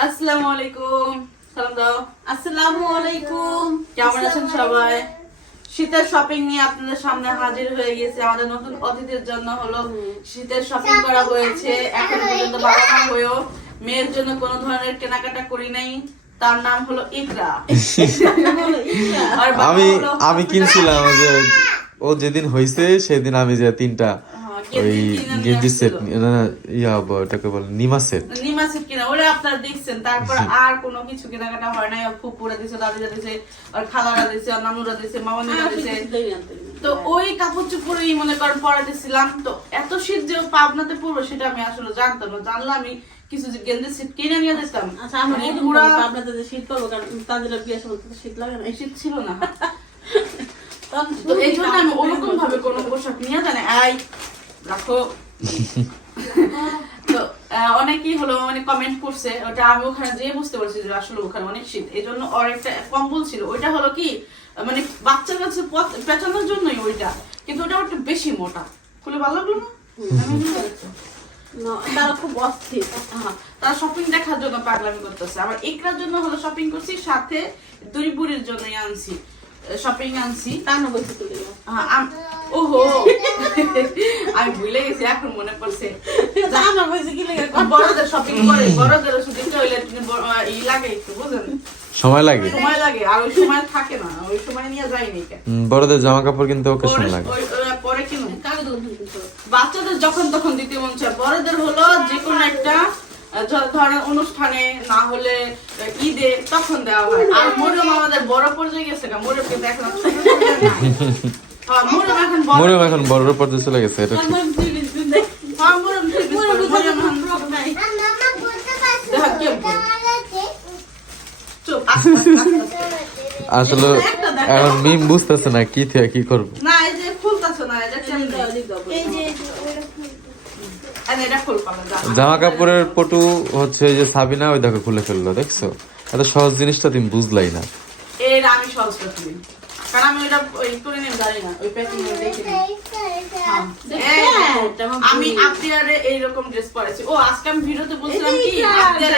আসসালামু আলাইকুম সালাম দাও। আসসালামু আলাইকুম কেমন আছেন সবাই? শীতের শপিং নিয়ে আপনাদের সামনে হাজির হয়ে গেছে। আমাদের নতুন অতিথির জন্য হলো শীতের শপিং করা হয়েছে। এখনও পর্যন্ত বাবা মা হয়েও মেয়ের জন্য কোনো ধরনের কেনাকাটা করি নাই। তার নাম হলো ইকরা। আমি আমি কিনছিলাম যে ও যেদিন হয়েছে সেদিন আমি যে তিনটা ওই গেঞ্জি কিনে সেট আসছিল। ইয়া ব- ওটাকে বলে নিমা সেট। নিমা সেট কিনা ওরা আপনারা দেখছেন তারপর আর কোনো কিছু কেনাকাটা হয় নাই। আর ফুপুরা দিছে দাদিরা দিছে আর খালারা দিছে আর নানুরা দিছে মামানিরা দিছে। তো ওই কাপড় চোপড়ই মনে করেন পরে দিছিলাম। তো এত শীত যে পাবনাতে পড়ব সেটা আমি আসলে জানতাম না। জানলে আমি কিছু গেঞ্জি সেট কিনে নিয়ে দিতাম আচ্ছা আমরা মানে পুরা পুরা যে শীত করব কারণ তাদের বিয়ের সময় তো শীত লাগে না। এই শীত ছিল না। তো এই জন্য আমি ওরকম ভাবে কোনো পোশাক নিয়ে জানে আই রাখো। তো অনেকেই হলো মানে কমেন্ট করছে ওটা আমি ওখানে যেয়ে বুঝতে পারছি যে আসলে ওখানে অনেক শীত এই জন্য ওর একটা কম্বল ছিল। ওইটা হলো কি মানে বাচ্চার কাছে পচ- পেঁচানোর জন্যই ওইটা। কিন্তু ওটা একটু বেশি মোটা। খুলে ভালো লাগল না? তারা খুব অস্থির। হ্যাঁ, তারা শপিং দেখার জন্য পাগলামি করতেছে। আমার ইকরার জন্য হলো শপিং করছি সাথে দুই বুড়ির জন্যই আনছি। শপিং আনছি। গেল আহ, আম- ওহো। আমি ভুলে গেছি এখন মনে পড়ছে। আমার বসে কি লেগে? বড়দের শপিং করে বড়দের শুধু হইলে তুমি ই লাগে একটু বুঝেন সময় লাগে। সময় লাগে আর ওই সময় থাকে না ওই সময় নিয়ে কেন হুম, বড়দের জামা কাপড় কিনতে ওকেশন পরে- লাগে। পরে বাচ্চাদের যখন তখন দিতে মন চায়। বড়দের হলো যে কোনো একটা ধরেন অনুষ্ঠানে না হলে ঈদে তখন দেওয়া হয়। আর মরিয়ম আমাদের বড় পর্যায়ে গেছে না মরিয়ম কিন্তু মরিয়ম এখন বড় পর্যায়ে চলে গেছে এটা ঠিক। আসলে এখন মিম বুঝতেছে না কি থেকে কি করব। না এই যে খুলতাছো না এটা এই যে আরে এটা খুল পালা যা জামা কাপড়ের পটু হচ্ছে ওই যে সাবিনা ওই দেখো খুলে ফেলল দেখছ? এত সহজ জিনিসটা তুমি বুঝলাই না। এর আমি সহজ কারণ আমি ওটা ওই করে নিয়ে জানি না ওই প্যাকিং এ দেখি না হ্যাঁ। এই দেখো, আমি আবদিয়ারে এইরকম ড্রেস পরেছি। ও আজকে আমি ভিডিওতে বলছিলাম কি এই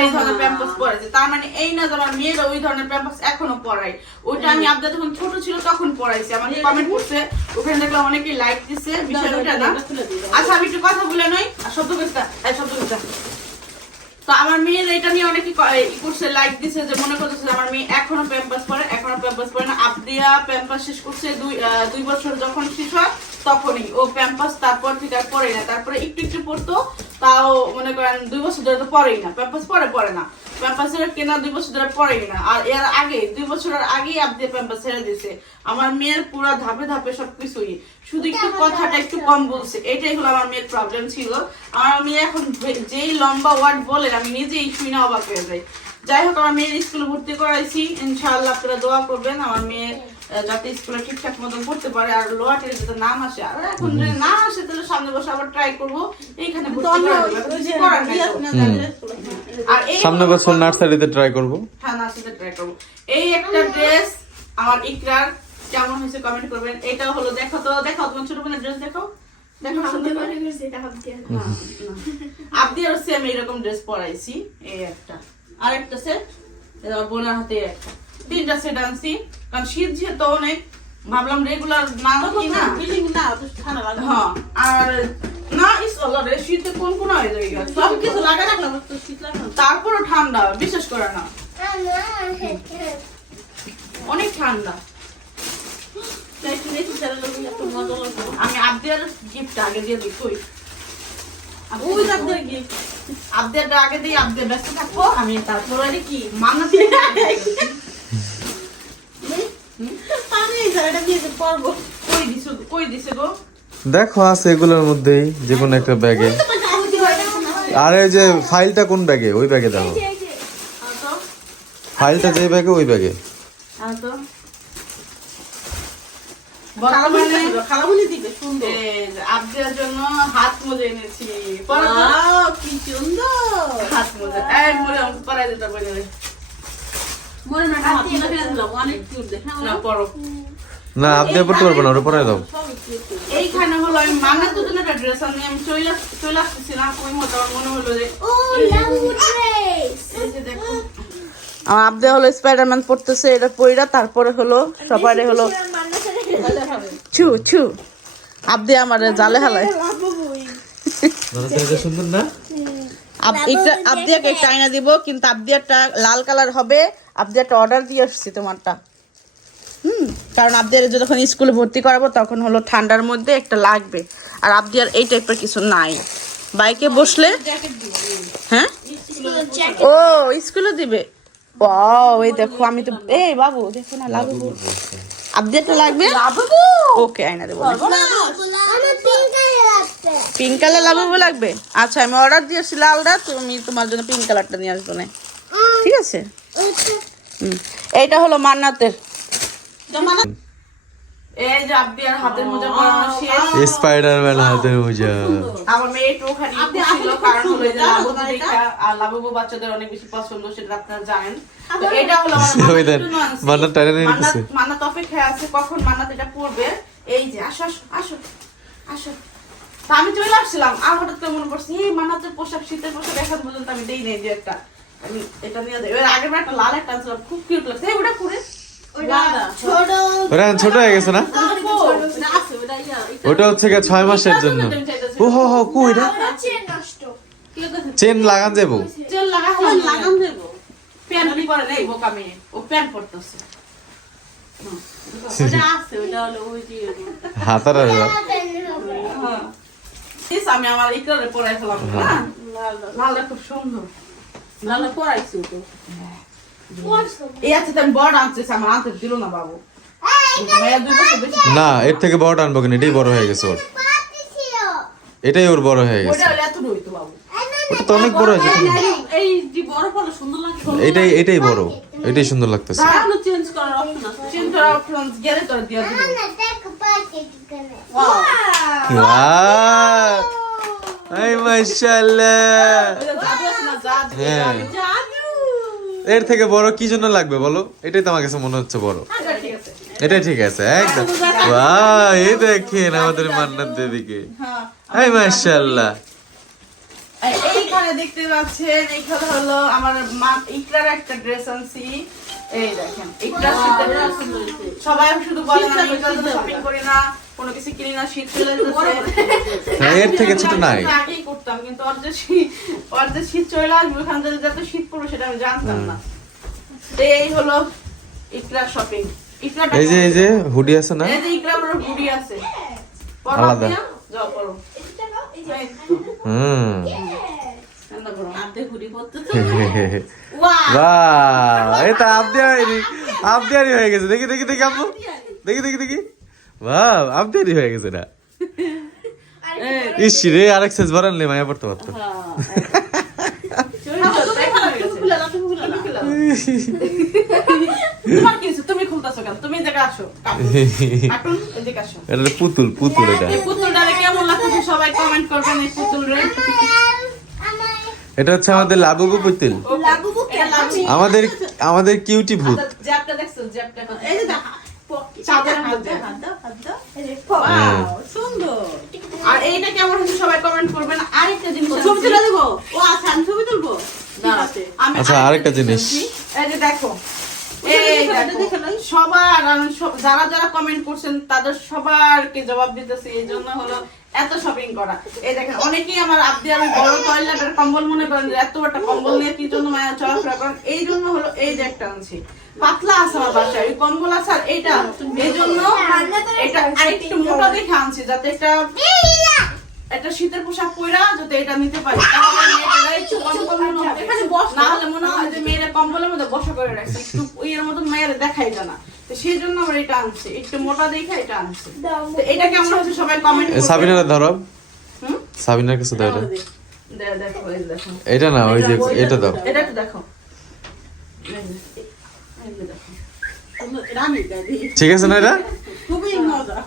এই ধরনের প্যাম্পাস পরেছে। তার মানে এই না যে আমার মেয়েরা ওই ধরনের প্যাম্পাস এখনও পরাই ওইটা আমি আবদিয়া যখন ছোট ছিল তখন পরাইছি। আমাকে কমেন্ট করছে। ওখানে দেখলাম অনেকেই লাইক দিছে। বিষয় ওটা না। আচ্ছা আমি একটু কথা বলে নই। আর শব্দ করতে শব্দ করতে। তো আমার মেয়ের এটা নিয়ে অনেকে করছে লাইক দিছে যে, মনে করতেছে আমার মেয়ে এখনও প্যাম্পাস পরে এখনও প্যাম্পাস পরে না। আবদিয়া প্যাম্পাস শেষ করছে, দুই দুই বছর যখন শেষ হয় তখনই। ও প্যাম্পাস তারপর থেকে আর পরে না। তারপরে একটু একটু পড়তো তাও মনে করেন দুই বছর ধরে তো পরেই না। প্যাম্পাস পরে পরে না। প্যাম্পাসের কেনা দুই বছর ধরে পরেই না। আর এর আগে দুই বছরের আগেই আবদিয়া প্যাম্পাস ছেড়ে দিছে আমার মেয়ের পুরো ধাপে ধাপে সবকিছুই। শুধু একটু কথাটা একটু কম বলছে। এটাই হলো আমার মেয়ের প্রবলেম ছিল। আমার মেয়ে এখন যেই লম্বা ওয়ার্ড বলে আমি নিজেই শুই না অবাক হয়ে যাই। যাই হোক আমার মেয়ের স্কুলে ভর্তি করাইছি। ইনশাআল্লাহ আপনারা দোয়া করবেন। আমার মেয়ে যাতে স্কুলে ঠিকঠাক মতন পড়তে পারে আর লোয়ার টেরে যাতে নাম আসে। আর এখন যদি না আসে তাহলে সামনে বসে আবার ট্রাই করব। এইখানে। আর সামনে বছর নার্সারিতে ট্রাই করব। হ্যাঁ নার্সিতে ট্রাই করব। এই একটা ড্রেস আমার ইকরার কেমন হয়েছে কমেন্ট করবেন। এটা হলো দেখো তো দেখো তোমার ছোট বোনের ড্রেস দেখো। না। সেম এইরকম ড্রেস পরাইছি। এই একটা। আর একটা সেট আমার বোনের হাতে একটা। তিনটা সেট আনছি। কারণ শীত যেহেতু অনেক ভাবলাম রেগুলার না কি না হ্যাঁ আর না ইস আল্লাহ রে শীতে কোন কোন হয়ে যায় সব কিছু লাগা রাখলাম তারপরও ঠান্ডা বিশেষ করে না। অনেক ঠান্ডা। আমি আবদিয়ার গিফট আগে দিয়ে দিই কই? আবদিয়ারটা আগে দিই আবদিয়ার ব্যস্ত থাকব আমি তারপর কি? মান্না দিয়ে দেখো আছে এগুলোর মধ্যেই যে কোনো একটা ব্যাগে। আর এই যে ফাইলটা কোন ব্যাগে? ওই ব্যাগে দেখো ফাইলটা যে ব্যাগে ওই ব্যাগে। মোরে না হাত ফেলে দিলাম অনেক কিউট দেখে না পরো। না আপনি পড়তে পারবেন না ওটা পরে দাও। এইখানে হলো আমি দুজনে একটা ড্রেস আমি চলে আস- চলে আসতেছিলাম ওই মতো আমার মনে হলো যে এই যে দেখো। আমার আবদে হলো স্পাইডারম্যান পড়তেছে এটা পইরা তারপরে হলো সবারে হলো ছু ছু। আবদে আমার জালে হালায়। এটা সুন্দর না? এটা একটা আয়না দিব কিন্তু আবদিয়াটা লাল কালার হবে। আবদিয়াটা অর্ডার দিয়ে আসছি তোমারটা। হুম। কারণ আবদিয়ার যখন স্কুলে ভর্তি করাবো তখন হলো ঠান্ডার মধ্যে একটা লাগবে। আর আবদিয়ার এই টাইপের কিছু নাই। বাইকে বসলে হ্যাঁ? ও স্কুলে দিবে। ওয়াও এই দেখো আমি তো এই বাবু দেখো না লাগবে। আবদিয়ারটা লাগবে? ওকে আয়না দেবো পিঙ্ক কালার লাগাবো লাগবে? আচ্ছা আমি অর্ডার দিয়েছি লালটা তুমি তোমার জন্য পিঙ্ক কালারটা নিয়ে আসব না। ঠিক আছে? হুম। এইটা হলো মান্নাতের। স্পাইডারম্যান হাতের মোজা আমার মেয়ে একটু ওখানে কারণ হলো এই যে লাবুবু দেখা আর লাবুবু বাচ্চাদের অনেক বেশি পছন্দ সেটা আপনারা জানেন। তো এটা হলো আমার ওই দেন, মান্নাতের জন্য আনছি। মান্নাত টাইনা নিয়ে নিতেছে। মান্নাত- মান্নাত অপেক্ষায় আছে কখন মান্নাত এটা পড়বে এই যে আসো আসো আসো আসো। তা আমি চলে আসছিলাম আর হঠাৎ করে মনে পড়ছে এই মান্নাতের পোশাক শীতের পোশাক এখন পর্যন্ত আমি দেই নাই যে একটা। আমি এটা নিয়ে এর আগের একটা লাল একটা খুব কিউট লাগছে। এই ওটা পরে। এখন ছোট হয়ে গেছে না? ওটা ওটা ওটা হচ্ছে ছয় মাসের জন্য। ও হো হো কই এটা? চেন লাগান যাব তেল লাগা এখন হলো লাগাম দেবো। পরে নেই বোকা মেয়ে। ও ওটা ওটা হাতার হ্যাঁ। আমি আমার ইকরারে পরাই ফেলাম না লালটা খুব সুন্দর। নাহলে পড়াইছি তো। না এর থেকে বড় আনব কেন? এটাই বড় হয়ে গেছে ওর। এটাই ওর বড় হয়ে গেছে। ওটা তো অনেক বড় হয়েছে এই- এই যে বড় ফলে সুন্দর লাগে। এটাই এটাই বড়। এটাই সুন্দর লাগতেছে। জাদু হ্যাঁ! এর থেকে বড় কি জন্য লাগবে বলো? এটাই তো আমার কাছে মনে হচ্ছে বড়। আচ্ছা, ঠিক আছে। এটাই ঠিক আছে একদম। ওয়াও এই দেখেন আমাদের মান্নার দেবীকে। হ্যাঁ এই মাশাআল্লাহ। এইখানে দেখতে পাচ্ছেন এইখানে হলো আমার মা ইকরার একটা ড্রেস আনছি। এই দেখেন ইকরার এটা হয়েছে। সবাই শুধু বলে না শপিং করি না। কোনো কিছু কিনি না শীত চলে হ্যাঁ, এর থেকে ছোট নাই আমি আগেই করতাম কিন্তু ওর যে শীত ওর যে শীত চলে আসবে ওখান থেকে যত শীত পড়বে সেটা আমি জানতাম না। তো এই হলো ইকরার শপিং ইকরা এই যে এই যে হুডি আছে না? এই যে ইকরা বড় গুড়ি আছে আলাদা। যাও হুম। হুডি এটা আবদিয়ারি। আবদিয়ারি হয়ে গেছে। দেখি দেখি দেখি আপু দেখি দেখি দেখি। বাহ আবদিয়ারি হয়ে গেছে না ইস রে আরেক সেজ বাড়ানলে মায়া পড়তে পারতো। পুতুল পুতুল এটা। এটা হচ্ছে আমাদের লাবুবু পুতুল। আমাদের আমাদের কিউটি ভূত। জ্যাপটা দেখছ জ্যাপটা এই যে চাঁদের হাত। দাও, সুন্দর। আর এইটা কেমন হচ্ছে সবাই কমেন্ট করবেন। আরেকটা জিনিস ছবি তুলে দেবো? ও আচ্ছা আমি ছবি তুলবো? আচ্ছা, আরেকটা জিনিস। এই যে দেখো সবার যারা যারা কমেন্ট করছেন তাদের সবারকে জবাব দিতেছি। এই জন্য হলো এত শপিং করা। এই দেখেন অনেকেই আমার আপনি আমি বড় টয়লেটের কম্বল মনে করেন যে এত একটা কম্বল নিয়ে কি জন্য মায়া চলাফেরা করেন? এই জন্য হলো এই যে একটা আনছি। পাতলা আছে আমার বাসায় এই কম্বল আছে আর এইটা এই জন্য এটা আরেকটু মোটা দেখে আনছি যাতে এটা একটা শীতের পোশাক পরা যাতে এটা নিতে পারি। তাহলে মেয়েটা একটু কম কম মনে বস। না হলে মনে হয় যে মেয়েরা কম্বলের মধ্যে বসা করে রাখছে। একটু ইয়ের মতন মেয়েরা দেখাই যায় না সেই জন্য আমরা এটা আনছি। একটু মোটা দেখে এটা আনছি। এটা হচ্ছে সবাই কমেন্ট সাবিনার ধরো। হুম? সাবিনার কাছে দাও এটা দেখো না ওই এটা দাও। এটা। ঠিক আছে না এটা? খুবই মজা।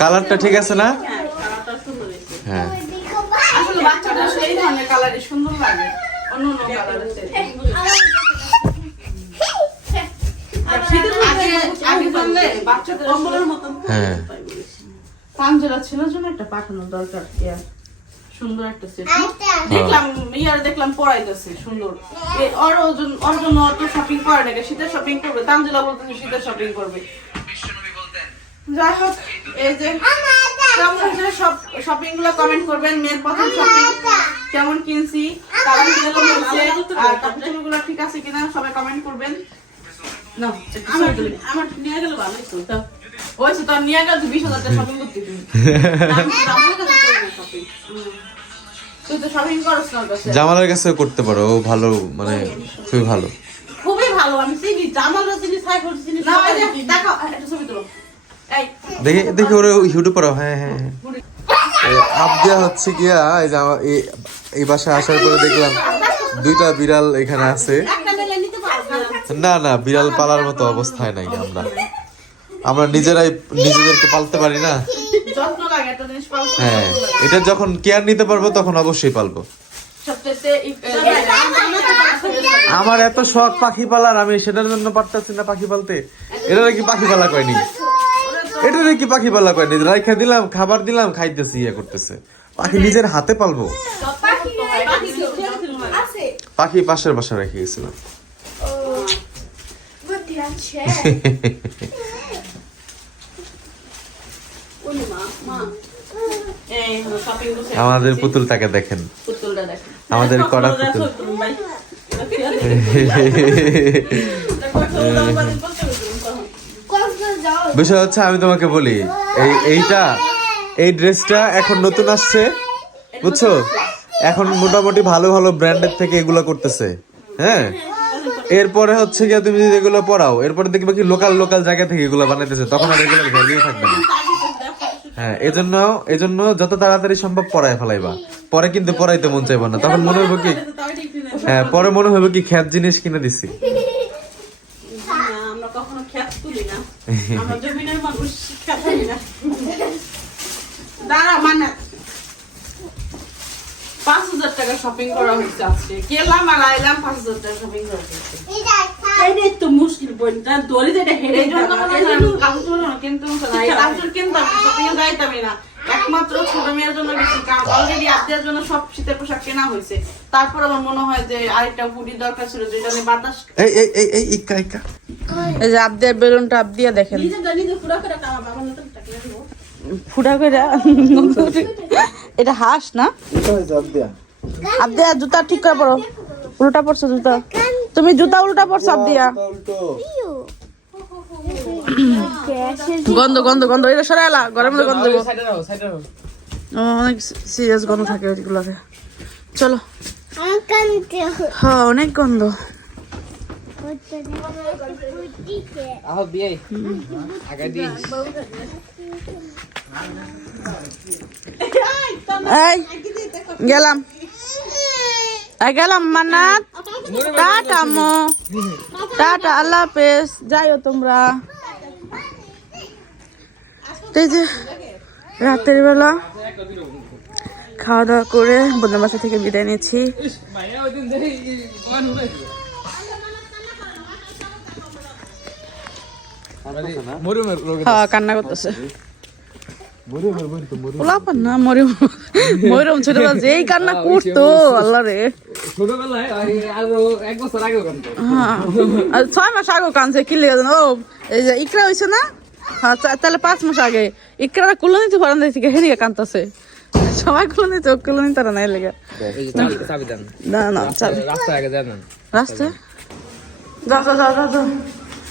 কালারটা ঠিক আছে না হ্যাঁ। কালারটা সুন্দর হয়েছে হ্যাঁ। আসলে বাচ্চাদের আসলে এই ধরনের কালারই সুন্দর লাগে। অন্য অন্য কালার আছে হ্যাঁ। পাঞ্জরা ছিল জন্য একটা পাঠানোর দরকার। সুন্দর একটা সেট দেখলাম ইয়ার দেখলাম পড়াইতেছে সুন্দর। এ, ওর ওজন ওর জন্য অত শপিং করে নাকি শীতের শপিং করবে। তানজিলা বলতেছে শীতের শপিং করবে। যাই হোক এই যে সব শপিংগুলো কমেন্ট করবেন মেয়ের প্রথম শপিং কেমন কিনছি কীরকম হয়েছে আর ঠিক আছে কিনা সবাই কমেন্ট করবেন। না আমার নিয়ে গেলে ভালো হতো তো তোর নিয়ে গেল তুই বিশ হাজার শপিং করতে জামালের কাছে করতে পারো ও ভালো মানে খুবই ভালো। খুবই ভালো আমি চিনি জামালও চিনি সাইফুল চিনি না ওই সবাই যে চিনি। দেখো একটা ছবি তুলো। দেখি দেখি ওরা ইউটিউব করো হ্যাঁ হ্যাঁ হ্যাঁ। এই আবদিয়া হচ্ছে গিয়া এই যে এই- বাসায় আসার পরে দেখলাম দুইটা বিড়াল এখানে আছে। পারো না। না বিড়াল পালার মতো অবস্থায় নাই আমরা। আমরা নিজেরাই নিজেদেরকে পালতে পারি না। হ্যাঁ এটা যখন কেয়ার নিতে পারব তখন অবশ্যই পালবো। আমার এত শখ পাখি পালার আমি সেটার জন্য পারতেছি না পাখি পালতে। এটা নাকি পাখি পালা কয়নি? এটা নাকি পাখি পালা কয়নি রাইখা দিলাম খাবার দিলাম খাইতেছি ইয়ে করতেছে। পাখি নিজের হাতে পালবো? পাখি পাশের বাসা রেখে গেছিলাম। আমাদের পুতুলটাকে দেখেন। আমাদের কড়া পুতুল। বিষয় হচ্ছে আমি তোমাকে বলি, এই এইটা, এই ড্রেসটা এখন নতুন আসছে, বুঝছ? এখন মোটামুটি ভালো ভালো ব্র্যান্ডের থেকে এগুলো করতেছে হ্যাঁ? এরপরে হচ্ছে গিয়ে তুমি যদি এগুলো পড়াও এরপরে দেখবে কি লোকাল লোকাল জায়গা থেকে এগুলো বানাইতেছে, তখন আর এগুলো ভ্যালিউ থাকবে না। হ্যাঁ এজন্য এজন্য যত তাড়াতাড়ি সম্ভব পড়ায় ফেলাইবা। পরে কিন্তু পড়াইতে মন চাইব না, তখন মনে হইব কি। হ্যাঁ পরে মনে হইব কি খ্যাত জিনিস কিনে দিছি না, আমরা কখনো খ্যাত তুলি না আমরা জমিনের মানুষ খ্যাত তুলি না। দাঁড়া মানে পাঁচ হাজার টাকা শপিং করা হয়েছে আজকে। গেলাম আর আইলাম পাঁচ হাজার টাকা শপিং করা হয়েছে। এইটাই তো মুশকিল পয়েন্ট দড়ি যেটা হেরে জন্য হয় আমি কাপড় না। কিন্তু কিনতাম শপিং এ যাইতামই না। একমাত্র ছোট মেয়ের জন্য কারণ অলরেডি আত্মীয়ের জন্য সব শীতের পোশাক কেনা হয়েছে। তারপর আমার মনে হয় যে আরেকটা হুডি দরকার ছিল যেটা বাতাস এই এই এই এই ইকা ইকা এই যে দেখেন। করে আমার বাবার মতন টাকা দিব ফুটা করে? এটা হাঁস না? আবদিয়া জুতা ঠিক করে পড়ো উল্টা পড়ছো জুতা। তুমি জুতা উল্টা পড়ছো আবদিয়া গন্ধ গন্ধ গন্ধ। এটা সরাইলা গরম গন্ধ অনেক সিরিয়াস গন্ধ থাকে ওইগুলোকে চলো। হ্যাঁ অনেক গন্ধ। বুদ্ধিকে এই, গেলাম। এই, গেলাম, মান্নাত। টাটা, মো। টাটা, আল্লাহ হাফেজ। যাইও তোমরা। যে, রাতের বেলা খাওয়া দাওয়া করে বন্ধুর বাসা থেকে বিদায় নিয়েছি হ্যাঁ কান্না করতেছে। পোলাপান না ছোটবেলা যেই কান্না করতো আল্লাহ রে। হ্যাঁ ছয় মাস আগে কানছে কি লেগে জানো? ও এই যে ইকরা হয়েছে না? হ্যাঁ তাহলে পাঁচ মাস আগে। ইকরা কুলো নিতে পারেন থেকে হেনিকে কানতাছে সবাই কুলো নিতে ও কুলো নিতে পারে না এর লেগে। না না চল রাস্তা রাস্তায়? যা যা যা যা।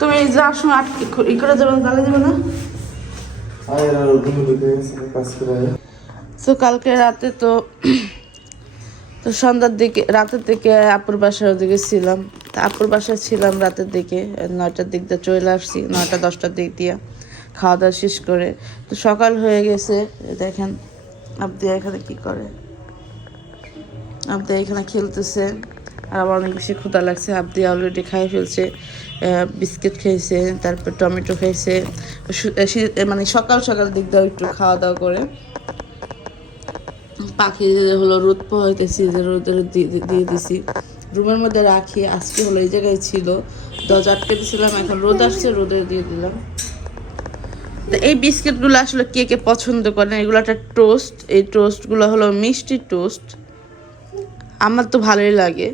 তুমি যাওয়ার সময় আটকে ই করে যাবে জ্বালিয়ে যাবে না? তো কালকে রাতে তো তো সন্ধ্যার দিকে রাতের দিকে আপুর বাসার ওদিকে ছিলাম। তা আপুর বাসায় ছিলাম রাতের দিকে নয়টার দিক দিয়ে চলে আসছি নয়টা দশটার দিক দিয়ে খাওয়া দাওয়া শেষ করে। তো সকাল হয়ে গেছে দেখেন আপনি এখানে কি করে? আবদা এখানে খেলতেছে। আর আমার অনেক বেশি ক্ষুধা লাগছে। আবদি অলরেডি খাই ফেলছে বিস্কিট খেয়েছে তারপর টমেটো খেয়েছে মানে সকাল সকাল দিক দাও একটু খাওয়া দাওয়া করে। পাখি হলো রোদ পোহাইতেছি, যে রোদে দিয়ে দিছি। রুমের মধ্যে রাখি, আজকে হলো এই জায়গায় ছিল। দরজা আটকে দিয়েছিলাম এখন রোদ আসছে, রোদে দিয়ে দিলাম। এই বিস্কিটগুলো আসলে কে কে পছন্দ করেন? এগুলো একটা টোস্ট। এই টোস্টগুলো হলো মিষ্টি টোস্ট। আমার তো ভালোই লাগে।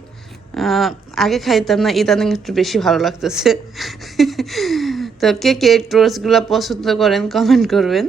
আগে খাইতাম না, ইদানিং একটু বেশি ভালো লাগতেছে। তো কে কে টোস্টগুলো পছন্দ করেন কমেন্ট করবেন।